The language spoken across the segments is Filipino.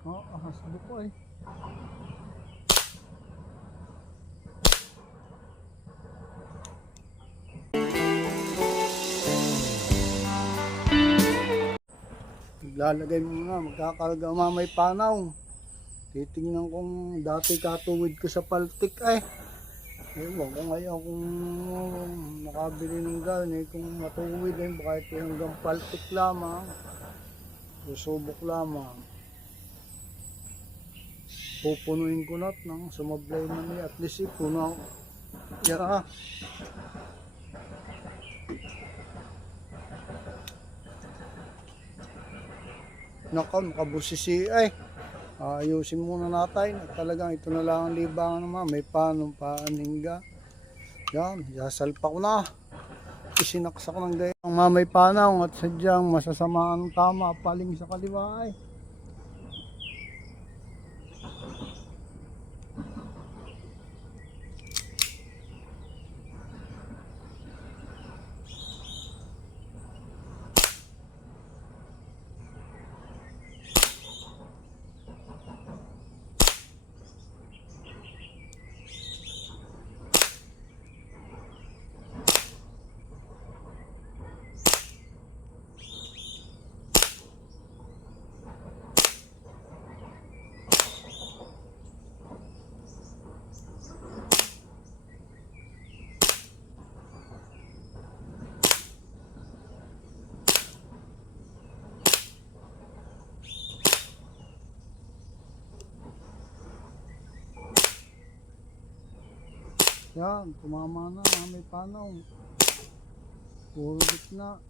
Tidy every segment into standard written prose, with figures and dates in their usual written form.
Oh, ahas ko eh. Lalagay mo nga, magkakarga mamay panaw. Titingnan kong dati katuwid ko sa paltik eh. Ewan ko ngayon kung nakabili ng gano'n kung matuwid eh, baka ito hanggang paltik lamang. Susubok lamang. Pupunuin ko na ng sumablay man niya. At least puno. Yan ah. Nakabusisi ay. Ayusin muna natin. At talagang ito na lang ang libangan naman. May panong paaningga. Yan. Sasalpa ko na. Isinaksak ng gayang mamay panaw at sadyang masasamaan ng tama. Paling sa kaliwa ay. Yan, tumama na, may panaw. Puro gitna.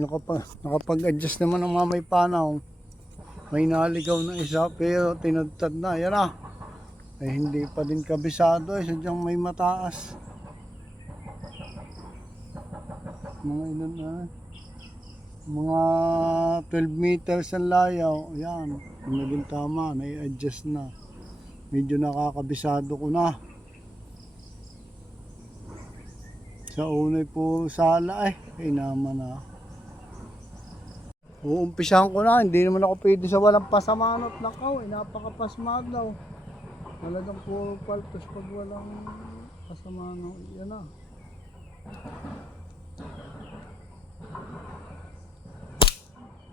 Nakapag-adjust naman ng mamay panaw. May naligaw na isa pero tinadtad na. Yan ah. Ay hindi pa din kabisado eh. Sadyang may mataas. Mga ilan na. Mga 12 meters ang layaw. Yan. Naging tama. Nai-adjust na. Medyo nakakabisado ko na. Sa unay po sala eh. Ay naman ah. Uumpisahan ko na, hindi naman ako pwede sa walang pasamanot nakaw, napakapasmad daw. Talagang puro paltos pag walang pasamanot. Yan na.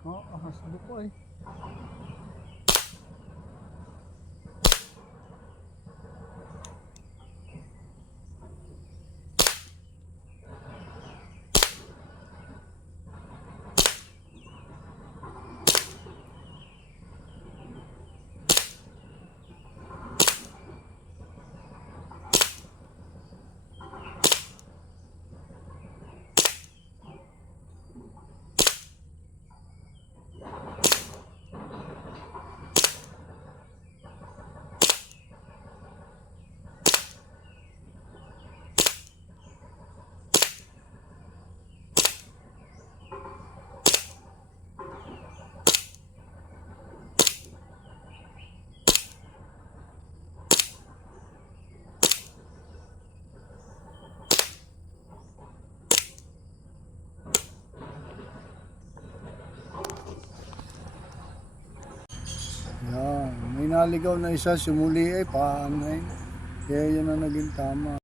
Oh, ahas ko eh. Yan, may naligaw na isa, sumuli ay paano eh. Kaya yan ang naging tama.